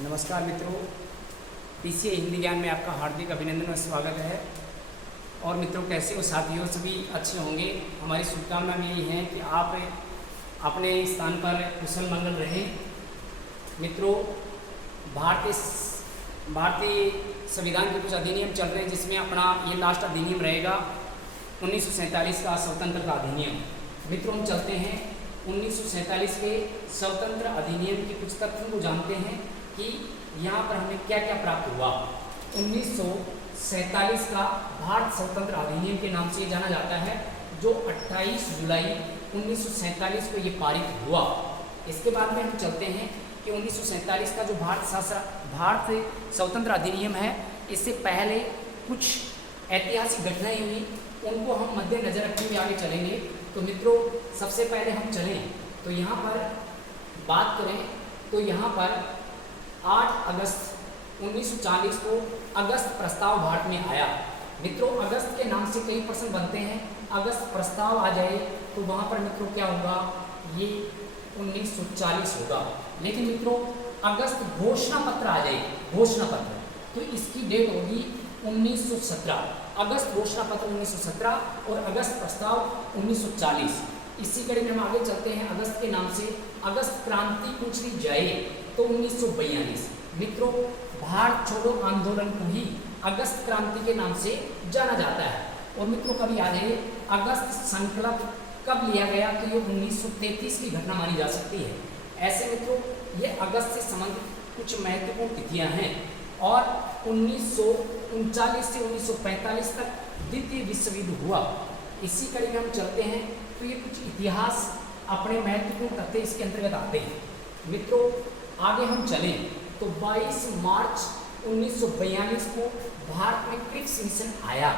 नमस्कार मित्रों, पीसीए हिंदी ज्ञान में आपका हार्दिक अभिनंदन और स्वागत है। और मित्रों, कैसे हो साथियों? सभी अच्छे होंगे। हमारी शुभकामना में यही है कि आप अपने स्थान पर कुशल मंगल रहें। मित्रों, भारतीय संविधान के कुछ अधिनियम चल रहे हैं, जिसमें अपना ये लास्ट अधिनियम रहेगा 1947 का स्वतंत्रता अधिनियम। मित्रों, हम चलते हैं 1947 के स्वतंत्र अधिनियम के कुछ तथ्यों को जानते हैं कि यहाँ पर हमें क्या क्या प्राप्त हुआ। 1947 का भारत स्वतंत्र अधिनियम के नाम से जाना जाता है, जो 28 जुलाई 1947 को ये पारित हुआ। इसके बाद में हम चलते हैं कि 1947 का जो भारत स्वतंत्र अधिनियम है, इससे पहले कुछ ऐतिहासिक घटनाएं हुई, उनको हम मद्देनजर रखते हुए आगे चलेंगे। तो मित्रों, सबसे पहले हम चलें तो यहाँ पर बात करें तो यहाँ पर 8 अगस्त 1940 को अगस्त प्रस्ताव भारत में आया। मित्रों, अगस्त के नाम से कई प्रश्न बनते हैं। अगस्त प्रस्ताव आ जाए तो वहाँ पर मित्रों क्या होगा, ये 1940 होगा। लेकिन मित्रों, अगस्त घोषणा पत्र आ जाए, घोषणा पत्र, तो इसकी डेट होगी 1917। अगस्त घोषणा पत्र 1917 और अगस्त प्रस्ताव 1940। इसी कड़ी में हम आगे चलते हैं। अगस्त के नाम से अगस्त क्रांति पूछ ली जाए तो 1942। मित्रों, भारत छोड़ो आंदोलन को ही अगस्त क्रांति के नाम से जाना जाता है। और मित्रों, कभी याद है अगस्त संकल्प कब लिया गया, तो ये 1933 की घटना मानी जा सकती है। ऐसे मित्रों, ये अगस्त से संबंधित कुछ महत्वपूर्ण तिथियां हैं। और 1939 से 1945 तक द्वितीय विश्व युद्ध हुआ। इसी कड़ी में हम चलते हैं तो ये कुछ इतिहास अपने महत्वपूर्ण तथ्य इसके अंतर्गत आते हैं। मित्रों, आगे हम चलें तो 22 मार्च 1942 को भारत में क्रिप्स मिशन आया।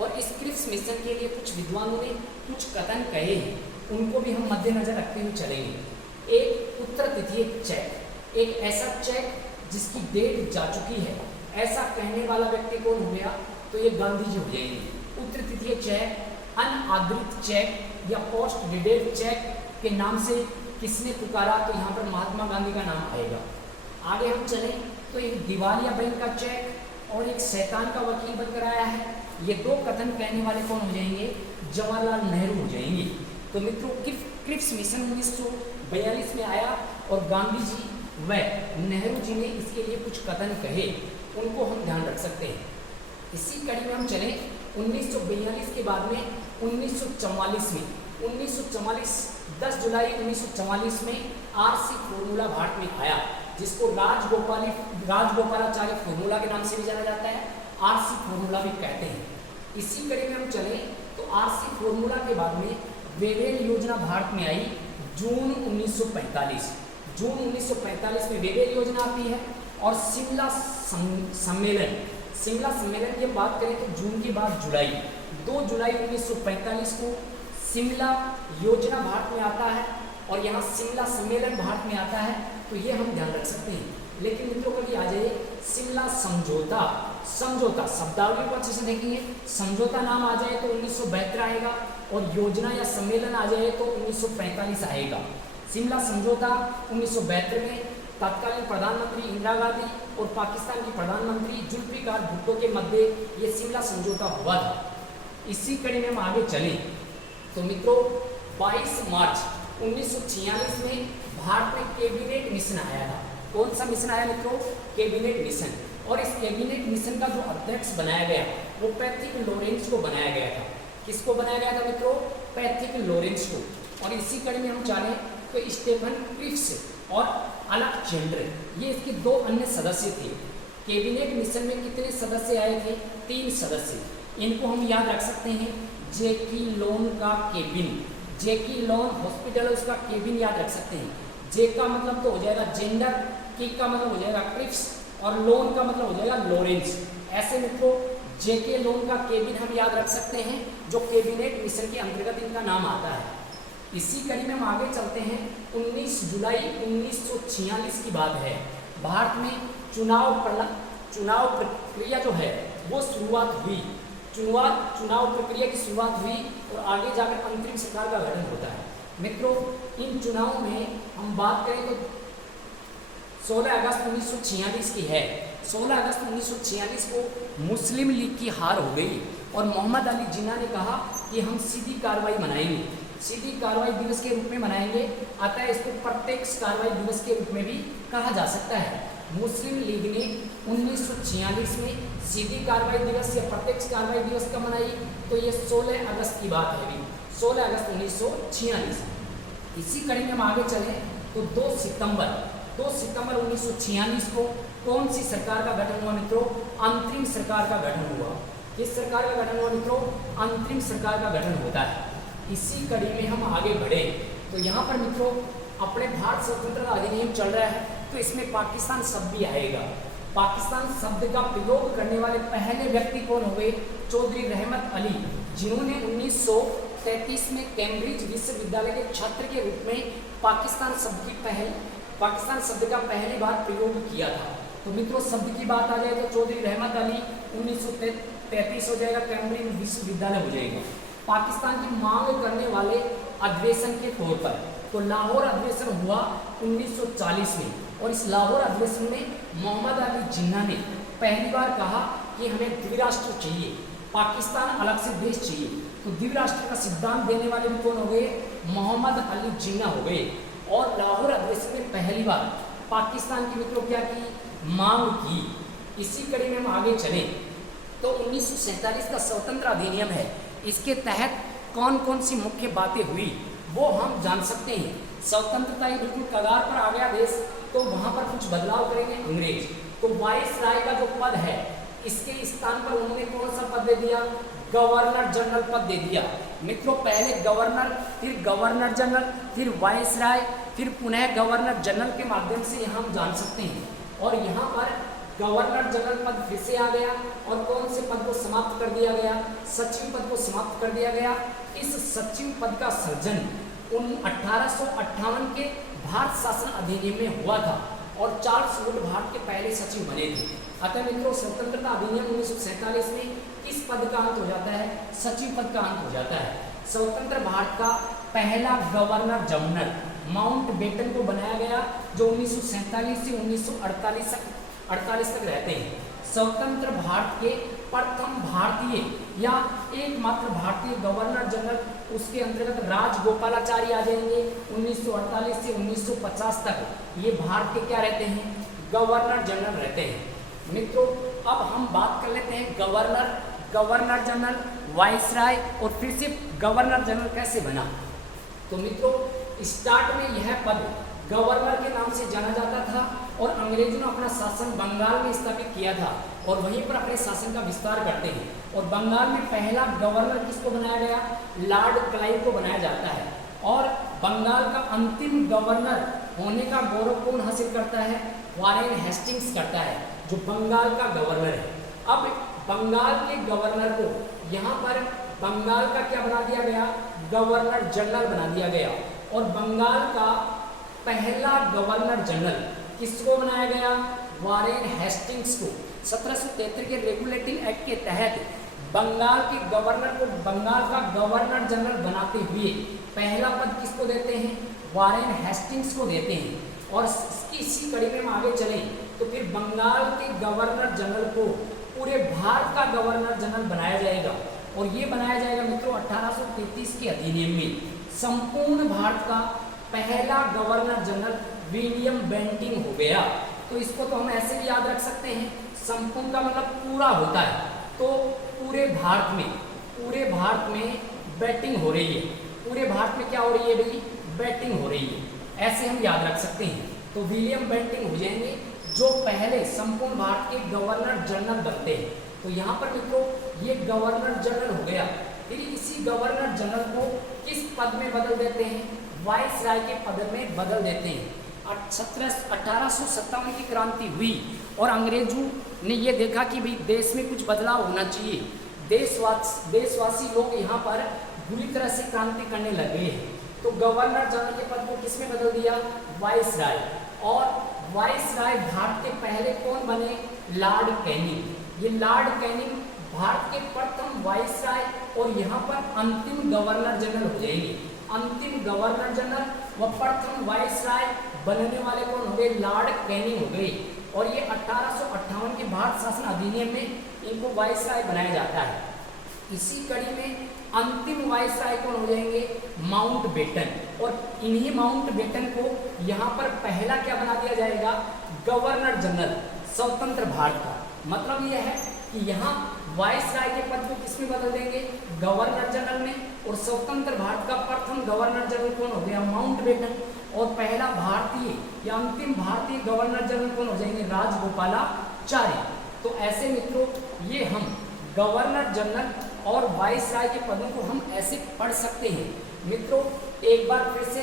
और इस क्रिप्स मिशन के लिए कुछ विद्वानों ने कुछ कथन कहे हैं, उनको भी हम मद्देनजर रखते हुए चलेंगे। एक उत्तर तिथि चेक, एक ऐसा चेक जिसकी डेट जा चुकी है, ऐसा कहने वाला व्यक्ति कौन हो गया, तो ये गांधी जी हो जाएंगे। उत्तर तिथि चेक, अनादृत चेक या पोस्ट डेटेड चेक के नाम से किसने पुकारा, तो यहाँ पर महात्मा गांधी का नाम आएगा। आगे हम चलें तो एक दिवालिया बैंक का चेक और एक शैतान का वकील बनकर आया है। ये दो कथन कहने वाले कौन हो जाएंगे, जवाहरलाल नेहरू हो जाएंगे। तो मित्रों, क्रिप्स मिशन 1942 में आया और गांधी जी व नेहरू जी ने इसके लिए कुछ कथन कहे, उनको हम ध्यान रख सकते हैं। इसी कड़ी में हम चलें 1942 के बाद में 1944 में 10 जुलाई 1944 में आरसी फॉर्मूला भारत में आया, जिसको राजगोपालाचारी फॉर्मूला के नाम से भी जाना जाता है, आरसी फॉर्मूला भी कहते हैं। इसी कड़ी में हम चलें तो आरसी फॉर्मूला के बाद में वेवेल योजना भारत में आई जून 1945। जून 1945 में वेवेल योजना आती है। और शिमला सम्मेलन की बात करें तो जून के बाद जुलाई, 2 जुलाई 1945 को शिमला योजना भारत में आता है और यहाँ शिमला सम्मेलन भारत में आता है। तो ये हम ध्यान रख सकते हैं। लेकिन मित्रों, कभी आ जाए शिमला समझौता, शब्दावली को अच्छे से देखेंगे। समझौता नाम आ जाए तो 1972 आएगा और योजना या सम्मेलन आ जाए तो 1945 आएगा। शिमला समझौता 1972 में तत्कालीन प्रधानमंत्री इंदिरा गांधी और पाकिस्तान की प्रधानमंत्री जुल्फिकार भुट्टो के मध्य ये शिमला समझौता हुआ था। इसी कड़ी में हम आगे चलें तो मित्रों, 22 मार्च 1946 में भारत में कैबिनेट मिशन आया था। कौन सा मिशन आया मित्रों? Cabinet mission. और इस कैबिनेट मिशन का जो अध्यक्ष बनाया गया वो पैट्रिक लॉरेंस को बनाया गया था। किसको बनाया गया था मित्रों? पैट्रिक लॉरेंस को। और इसी कड़ी में हम चलें तो स्टीफन क्रिप्स और अलेक्जेंडर, ये इसके 2 अन्य सदस्य थे। कैबिनेट मिशन में कितने सदस्य आए थे? 3 सदस्य। इनको हम याद रख सकते हैं। जेकी लोन का केबिन, जेकी लोन हॉस्पिटल है उसका केबिन याद रख सकते हैं। जे का मतलब तो हो जाएगा जेंडर, के का मतलब हो जाएगा क्रिप्स और लोन का मतलब हो जाएगा लॉरेंस। ऐसे मित्रों, जेके लोन का केबिन हम याद रख सकते हैं, जो कैबिनेट मिशन के अंतर्गत इनका नाम आता है। इसी कड़ी में हम आगे चलते हैं। 19 जुलाई 1946 की बात है। भारत में चुनाव प्रक्रिया जो है वो शुरुआत हुई। चुनाव प्रक्रिया की शुरुआत हुई और आगे जाकर अंतरिम सरकार का गठन होता है। मित्रों, इन चुनावों में हम बात करें तो 16 अगस्त 1946 की है। 16 अगस्त 1946 को मुस्लिम लीग की हार हो गई और मोहम्मद अली जिन्ना ने कहा कि हम सीधी कार्रवाई मनाएंगे, सीधी कार्रवाई दिवस के रूप में मनाएंगे, अतः इसको प्रत्यक्ष कार्रवाई दिवस के रूप में भी कहा जा सकता है। मुस्लिम लीग ने 1946 में सीधी कार्रवाई दिवस या प्रत्यक्ष कार्रवाई दिवस कब मनाई, तो ये 16 अगस्त की बात है अभी, 16 अगस्त 1946। इसी कड़ी में हम आगे चलें तो 2 सितंबर 1946 को कौन सी सरकार का गठन हुआ मित्रों? अंतरिम सरकार का गठन हुआ। किस सरकार का गठन हुआ मित्रों? अंतरिम सरकार का गठन होता है। इसी कड़ी में हम आगे बढ़े तो यहाँ पर मित्रों अपने भारत स्वतंत्रता अधिनियम चल रहा है तो इसमें पाकिस्तान शब्द भी आएगा। पाकिस्तान शब्द का प्रयोग करने वाले पहले व्यक्ति कौन हो गए? चौधरी रहमत अली, जिन्होंने 1933 में कैम्ब्रिज विश्वविद्यालय के छात्र के रूप में पाकिस्तान शब्द का पहली बार प्रयोग किया था। तो मित्रों शब्द की बात आ जाए तो चौधरी रहमत अली 1933 हो जाएगा, कैम्ब्रिज विश्वविद्यालय हो जाएगा। पाकिस्तान की मांग करने वाले अधिवेशन के तौर पर तो लाहौर अधिवेशन हुआ 1940 में और इस लाहौर अधिवेशन में मोहम्मद अली जिन्ना ने पहली बार कहा कि हमें द्विराष्ट्र चाहिए, पाकिस्तान अलग से देश चाहिए। तो द्विराष्ट्र का सिद्धांत देने वाले भी कौन हो गए? मोहम्मद अली जिन्ना हो गए। और लाहौर अधिवेशन में पहली बार पाकिस्तान की मित्रों क्या की? मांग की। इसी कड़ी में हम आगे चलें तो 1947 का स्वतंत्र अधिनियम है, इसके तहत कौन कौन सी मुख्य बातें हुई वो हम जान सकते हैं। स्वतंत्रता ही बिल्कुल कगार पर आ गया देश तो वहाँ पर कुछ बदलाव करेंगे अंग्रेज। तो वाइसराय का जो पद है इसके स्थान पर उन्होंने कौन सा पद दे दिया? गवर्नर जनरल पद दे दिया। मित्रों पहले गवर्नर, फिर गवर्नर जनरल, फिर वाइसराय, फिर पुनः गवर्नर जनरल के माध्यम से यहाँ हम जान सकते हैं। और यहाँ पर गवर्नर जनरल पद फिर से आ गया और कौन से पद को समाप्त कर दिया गया? सचिव पद को समाप्त कर दिया गया। इस सचिव पद का सर्जन 1858 के भारत शासन अधिनियम में हुआ था और चार्ल्स वुड भारत के पहले सचिव बने थे। अतः मित्रों स्वतंत्रता अधिनियम 1947 में किस पद का अंत हो जाता है? सचिव पद का अंत हो जाता है। स्वतंत्र भारत का पहला गवर्नर जनरल माउंटबेटन को बनाया गया जो 1947 से 1948 तक रहते हैं। स्वतंत्र भारत के प्रथम भारतीय या एकमात्र भारतीय गवर्नर जनरल, उसके अंतर्गत राजगोपालाचारी आ जाएंगे। 1948 से 1950 तक ये भारत के क्या रहते हैं? गवर्नर जनरल रहते हैं। मित्रों अब हम बात कर लेते हैं गवर्नर जनरल, वाइसराय और फिर से गवर्नर जनरल कैसे बना। तो मित्रों स्टार्ट में यह पद गवर्नर के नाम से जाना जाता था और अंग्रेजों ने अपना शासन बंगाल में स्थापित किया था और वहीं पर अपने शासन का विस्तार करते हैं। और बंगाल में पहला गवर्नर किसको बनाया गया? लॉर्ड क्लाइव को बनाया जाता है। और बंगाल का अंतिम गवर्नर होने का गौरव कौन हासिल करता है? वारेन हेस्टिंग्स करता है जो बंगाल का गवर्नर है। अब बंगाल के गवर्नर को यहाँ पर बंगाल का क्या बना दिया गया? गवर्नर जनरल बना दिया गया। और बंगाल का पहला गवर्नर जनरल किसको बनाया गया? वारेन हेस्टिंग्स को। 1773 के रेगुलेटिंग एक्ट के तहत बंगाल के गवर्नर को बंगाल का गवर्नर जनरल बनाते हुए पहला पद किसको देते हैं? वारेन हेस्टिंग्स को देते हैं। और इसी कड़ी में हम आगे चलें तो फिर बंगाल के गवर्नर जनरल को पूरे भारत का गवर्नर जनरल बनाया जाएगा। और ये बनाया जाएगा मित्रों 1833 के अधिनियम में। संपूर्ण भारत का पहला गवर्नर जनरल विलियम बेंटिंग हो गया। तो इसको तो हम ऐसे भी याद रख सकते हैं, संपूर्ण का मतलब पूरा होता है। तो पूरे भारत में बैटिंग हो रही है। पूरे भारत में क्या हो रही है भाई? बैटिंग हो रही है। ऐसे हम याद रख सकते हैं। तो विलियम बेंटिंग हो जाएंगे जो पहले संपूर्ण भारत के गवर्नर जनरल बनते हैं। तो यहाँ पर मित्रों ये गवर्नर जनरल हो गया। फिर इसी गवर्नर जनरल को किस पद में बदल देते हैं? वाइसराय के पद में बदल देते हैं। 1857 की क्रांति हुई और अंग्रेजों ने ये देखा कि भाई देश में कुछ बदलाव होना चाहिए। देशवासी लोग यहाँ पर बुरी तरह से क्रांति करने लगे हैं। तो गवर्नर जनरल के पद को किसमें बदल दिया? वाइसराय। और वाइसराय भारत के पहले कौन बने? Lord Canning. ये लॉर्ड कैनिंग भारत के प्रथम वाइसराय और यहाँ पर अंतिम गवर्नर जनरल हो जाएंगे। अंतिम गवर्नर जनरल व प्रथम वाइसराय बनने वाले कौन हो गए, लॉर्ड कैनिंग हो गए। और ये 1858 के भारत शासन अधिनियम में इनको वाइसराय बनाया जाता है। इसी कड़ी में अंतिम वाइसराय कौन हो जाएंगे, माउंटबेटन। और इन्हीं माउंटबेटन को यहाँ पर पहला क्या बना दिया जाएगा, गवर्नर जनरल स्वतंत्र भारत का। मतलब यह है कि यहाँ वाइसराय के पद को किसमें बदल देंगे, गवर्नर जनरल में। और स्वतंत्र भारत का प्रथम गवर्नर जनरल कौन हो गया, माउंटबेटन। और पहला भारतीय या अंतिम भारतीय गवर्नर जनरल कौन हो जाएंगे, राजगोपालाचारी। तो ऐसे मित्रों ये हम गवर्नर जनरल और वाइसराय के पदों को हम ऐसे पढ़ सकते हैं। मित्रों एक बार फिर से,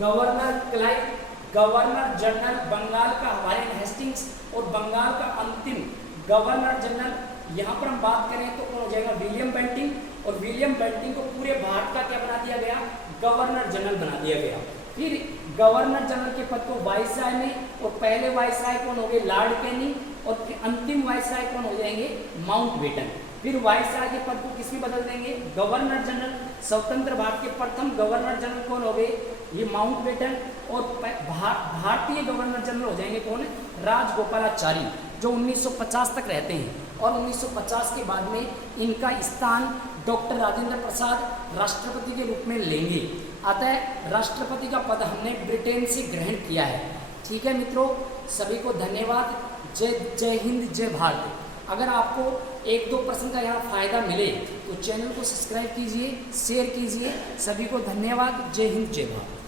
governor Clive, governor general Bengal का वारेन हेस्टिंग्स, और बंगाल का अंतिम गवर्नर जनरल यहाँ पर हम बात करें तो कौन हो जाएगा, विलियम बेंटिंग। और विलियम बेंटिंग को पूरे भारत का क्या बना दिया गया, गवर्नर जनरल बना दिया गया। फिर गवर्नर जनरल के पद को वाइसराय में, और पहले वाइसराय कौन हो गए, लॉर्ड कैनिंग, और फिर अंतिम वाइसराय कौन हो जाएंगे, माउंटबेटन। फिर वाइसराय के पद को किसमें बदल देंगे, गवर्नर जनरल। स्वतंत्र भारत के प्रथम गवर्नर जनरल कौन हो गए, ये माउंटबेटन। और भारतीय गवर्नर जनरल हो जाएंगे कौन, राजगोपालाचारी, जो 1950 तक रहते हैं। और 1950 के बाद में इनका स्थान डॉक्टर राजेंद्र प्रसाद राष्ट्रपति के रूप में लेंगे। अतः राष्ट्रपति का पद हमने ब्रिटेन से ग्रहण किया है। ठीक है मित्रों, सभी को धन्यवाद। जय हिंद, जय भारत। अगर आपको एक दो प्रश्न का यहाँ फायदा मिले तो चैनल को सब्सक्राइब कीजिए, शेयर कीजिए। सभी को धन्यवाद। जय हिंद, जय भारत।